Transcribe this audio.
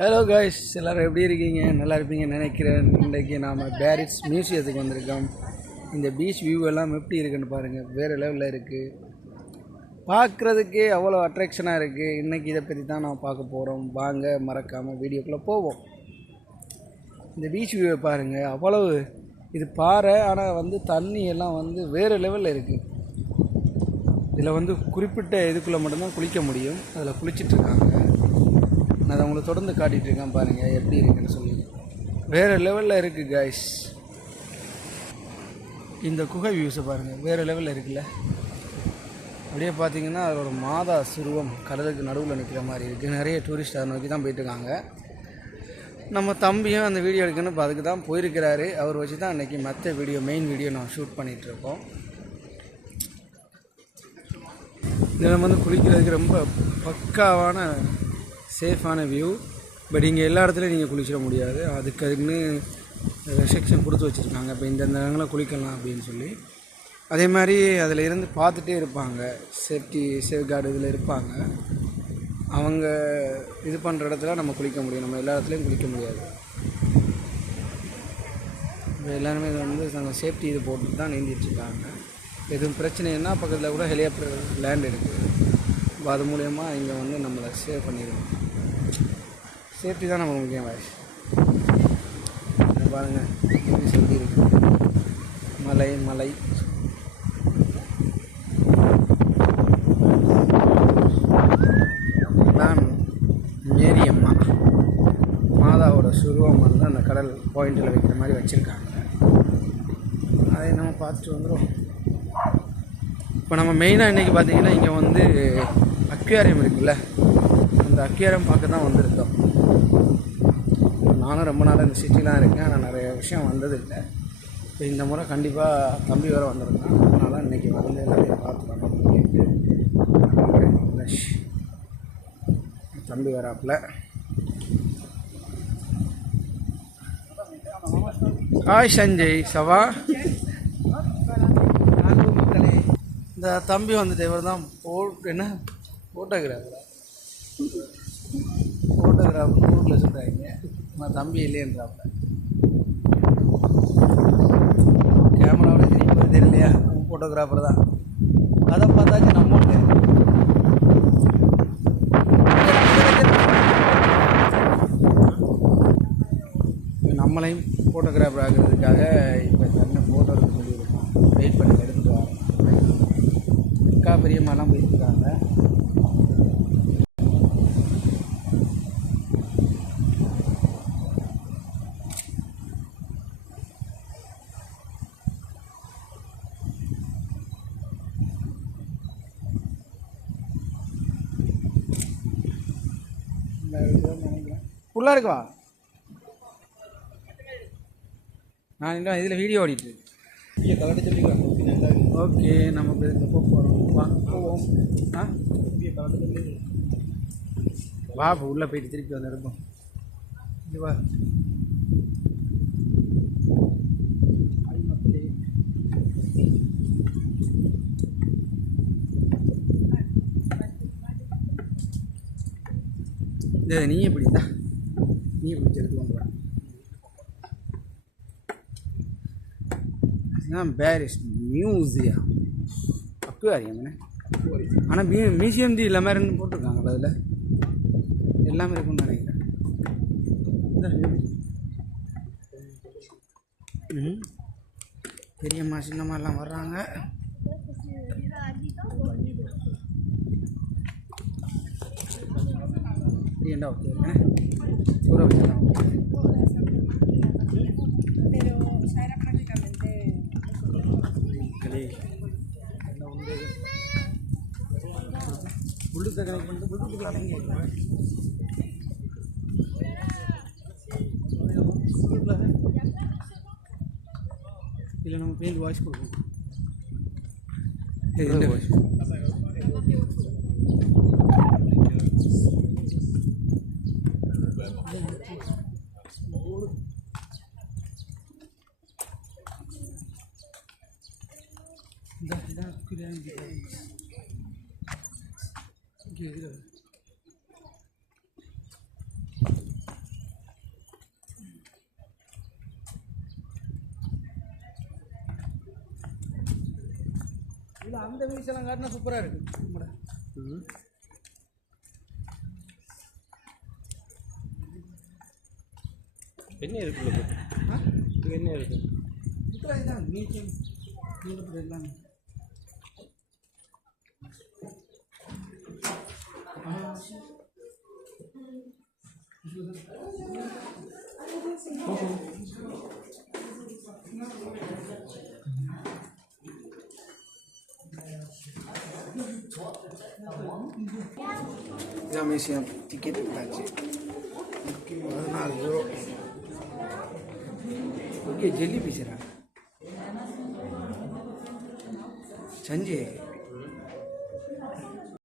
Hello guys, எல்லோரும் எப்படி இருக்கீங்க? நல்லா இருப்பீங்கன்னு நினைக்கிறேன். இன்றைக்கி நாம் பேரிட்ஸ் மியூசியத்துக்கு வந்திருக்கோம். இந்த பீச் வியூ எல்லாம் எப்படி இருக்குன்னு பாருங்கள். வேறு லெவலில் இருக்குது, பார்க்குறதுக்கே அவ்வளோ அட்ராக்ஷனாக இருக்குது. இன்றைக்கி இதை பற்றி தான் நான் பார்க்க போகிறோம். வாங்க, மறக்காமல் வீடியோக்குள்ளே போவோம். இந்த பீச் வியூவை பாருங்கள், அவ்வளவு இது பாறை, ஆனால் தண்ணி எல்லாம் வேறு லெவலில் இருக்குது. இதில் குறிப்பிட்ட இதுக்குள்ளே மட்டும்தான் குளிக்க முடியும். அதில் குளிச்சிட்ருக்காங்க. நான் அதை உங்களுக்கு தொடர்ந்து காட்டிகிட்ருக்கேன். பாருங்கள் எப்படி இருக்குன்னு சொல்லி. வேறு லெவலில் இருக்குது காய்ஸ். இந்த குகை வியூஸை பாருங்கள், வேறு லெவலில் இருக்குல்ல. அப்படியே பார்த்தீங்கன்னா அதோட மாதா சுருவம் கடலுக்கு நடுவில் நிற்கிற மாதிரி இருக்குது. நிறைய டூரிஸ்ட் அதை நோக்கி தான் போயிட்டுருக்காங்க. நம்ம தம்பியும் அந்த வீடியோ எடுக்கணும், இப்போ அதுக்கு தான் போயிருக்கிறாரு. அவர் வச்சு தான் அன்றைக்கி மற்ற மெயின் வீடியோ நான் ஷூட் பண்ணிகிட்ருக்கோம். இதில் குளிக்கிறதுக்கு ரொம்ப பக்காவான சேஃபான வியூ. பட் இங்கே எல்லா இடத்துலையும் நீங்கள் குளிச்சிட முடியாது. அதுக்குன்னு ரெஸ்ட்ரிக்ஷன் கொடுத்து வச்சுருக்காங்க. இப்போ இந்த இடங்களில் குளிக்கலாம் அப்படின்னு சொல்லி. அதே மாதிரி அதில் இருந்து பார்த்துட்டே இருப்பாங்க. சேஃப் கார்டு இதில் இருப்பாங்க. அவங்க இது பண்ணுற இடத்துல நம்ம குளிக்க முடியும். நம்ம எல்லா இடத்துலையும் குளிக்க முடியாது. இப்போ எல்லாருமே இதை நாங்கள் சேஃப்டி இது போட்டு தான் நீந்திட்டுருக்காங்க. எதுவும் பிரச்சனைன்னா பக்கத்தில் கூட ஹெலிகாப்டர் லேண்ட் இருக்குது. இப்போ அது மூலயமா இங்கே நம்மளை சேவ் பண்ணிடுவோம். சேஃப்டி தான் நமக்கு முக்கியம். வாய்ஸ் பாருங்கள் எப்படி இருக்கு. மலை தான் மேரியம்மா மாதாவோட சுருவம் அந்த கடல் பாயிண்டில் வைக்கிற மாதிரி வச்சுருக்காங்க. அதை நம்ம பார்த்துட்டு வந்துடும். இப்போ நம்ம மெயினாக இன்றைக்கி பார்த்திங்கன்னா இங்கே அக்வேரியம் இருக்குல்ல, அந்த அக்வேரியம் பார்க்க தான் வந்திருக்கோம். நானும் ரொம்ப நாள் இந்த சிட்டிலாம் இருக்கேன், ஆனால் நிறைய விஷயம் வந்ததில்லை. இப்போ இந்த முறை கண்டிப்பாக தம்பி வேறு வந்திருக்கான். அதனால தான் இன்றைக்கி எல்லாத்தையும் பார்த்துக்கலாம் அப்படின்ட்டு. தம்பி வராப்பில். ஹாய் சஞ்சய், சவா. இந்த தம்பி இவர் தான் ஃபோட்டோகிராஃபர் ஊரில் சொல்கிறாங்க. நான் தம்பி இல்லைன்றாப்ப. கேமராவோட திருப்பி தெரியலையா, ஃபோட்டோகிராஃபர் தான். அதை பார்த்தாச்சு நம்ம நம்மளையும் ஃபோட்டோகிராஃபர் ஆகிறதுக்காக இப்போ தன்னை ஃபோட்டோ எடுக்க சொல்லியிருக்கோம். வெயிட் பண்ணி எடுத்துகிட்டு வரோம். அக்கா பெரியம்மாலாம் போயிருக்காங்க. நினைக்கிறேன் ஃபுல்லாக இருக்குவா. நான் இன்னும் இதில் வீடியோ ஓடிட்டு. ஓகே, நம்ம போகிறோம். வா உள்ளே போயிட்டு திருப்பி வந்து எடுப்போம். இது வா. நீ எப்படிதா நீ எப்படி எடுத்துக்கோங்க. Paris museum aquarium. ஆனால் மியூசியம் டி எல்லாமே ரெண்டு போட்டிருக்காங்க. அதில் எல்லாமே இருக்குன்னு நினைக்கிறேன். பெரியம்மா சின்னம்மா எல்லாம் வர்றாங்க. ஏண்டா ஓகே சூற வச்சுருக்காங்க. புல்லுத்தை கனெக்ட் பண்ணிட்டு புல்லுக்கு அடங்கி இல்லை நம்ம பெயிண்ட் வாய்ஸ் கொடுப்போம். வாய்ஸ் அந்த மியூசியெல்லாம் காட்டினா சூப்பராக இருக்குது. என்ன இருக்குல்ல இது என்ன இருக்கு? இதுதான் மியூசியம் எல்லாம் இதான் மியூசியம் டிக்கெட் எடுத்தாச்சு. 14 யூரோ. ஓகே ஜெல்லி பீஸரா சஞ்சய்